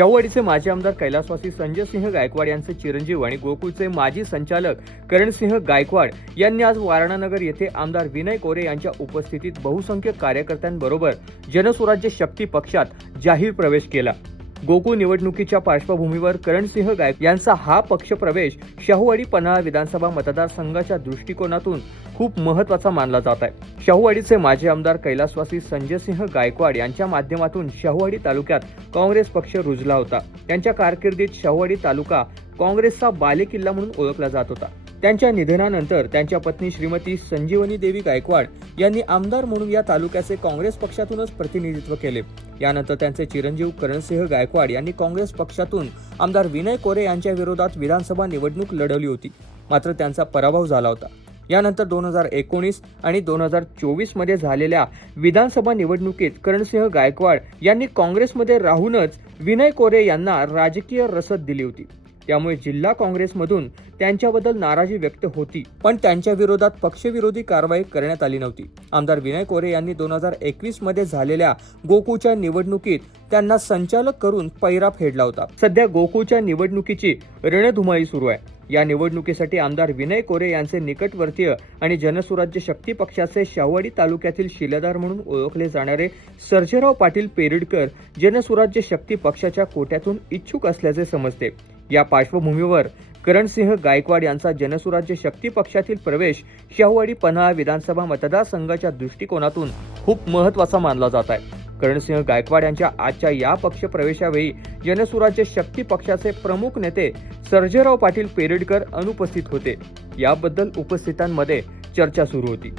शाहूवाडीचे माजी आमदार कैलासवासी संजयसिंह गायकवाड यांचे चिरंजीव आणि गोकुळचे माजी संचालक करणसिंह गायकवाड यांनी आज वारणानगर येथे आमदार विनय कोरे यांच्या उपस्थितीत बहुसंख्य कार्यकर्त्यांबरोबर जनसुराज्य शक्ती पक्षात जाहीर प्रवेश केला। गोकुळ निवडणुकीच्या पार्श्वभूमीवर करणसिंह गायकवाड यांचा हा पक्ष प्रवेश शाहूवाडी पन्हाळा विधानसभा मतदारसंघाच्या दृष्टिकोनातून खूप महत्त्वाचा मानला जात आहे। शाहूवाडीचे माजी आमदार कैलासवासी संजयसिंह गायकवाड यांच्या माध्यमातून शाहूवाडी तालुक्यात काँग्रेस पक्ष रुजला होता। त्यांच्या कारकिर्दीत शाहूवाडी तालुका काँग्रेसचा बालेकिल्ला म्हणून ओळखला जात होता। त्यांच्या निधनानंतर त्यांच्या पत्नी श्रीमती संजीवनी देवी गायकवाड यांनी आमदार म्हणून या तालुक्याचे काँग्रेस पक्षातूनच प्रतिनिधित्व केले। यानंतर त्यांचे चिरंजीव करणसिंह गायकवाड यांनी काँग्रेस पक्षातून आमदार विनय कोरे यांच्या विरोधात विधानसभा निवडणूक लढवली होती, मात्र त्यांचा पराभव झाला होता। यानंतर 2019 आणि 2024 मध्ये झालेल्या विधानसभा निवडणुकीत करणसिंह गायकवाड यांनी काँग्रेसमध्ये राहूनच विनय कोरे यांना राजकीय रसद दिली होती। त्यामुळे जिल्हा काँग्रेसमधून त्यांच्याबद्दल नाराजी व्यक्त होती, पण त्यांच्या विरोधात पक्षविरोधी कारवाई करण्यात आली नव्हती। आमदार विनय कोरे यांनी 2021 मध्ये झालेल्या गोकुळच्या निवडणुकीत त्यांना संचालक करून पैरा फेडला होता। सध्या गोकुळच्या निवडणुकीची रणधुमाळी सुरू आहे। या निवडणुकीसाठी आमदार विनय कोरे यांचे निकटवर्तीय आणि जनसुराज्य शक्ती पक्षाचे शाहूवाडी तालुक्यातील शिलेदार म्हणून ओळखले जाणारे सर्जेराव पाटील पेरडकर जनसुराज्य शक्ती पक्षाच्या कोट्यातून इच्छुक असल्याचे समजते। या पार्श्वभूमीवर करणसिंह गायकवाड यांचा जनसुराज्य शक्ती पक्षातील प्रवेश शाहूवाडी पन्हाळा विधानसभा मतदारसंघाच्या दृष्टिकोनातून खूप महत्त्वाचा मानला जात आहे। करणसिंह गायकवाड यांच्या आजच्या या पक्ष प्रवेशावेळी जनसुराज्य शक्ती पक्षाचे प्रमुख नेते सर्जेराव पाटील पेरडकर अनुपस्थित होते। याबद्दल उपस्थितांमध्ये चर्चा सुरू होती।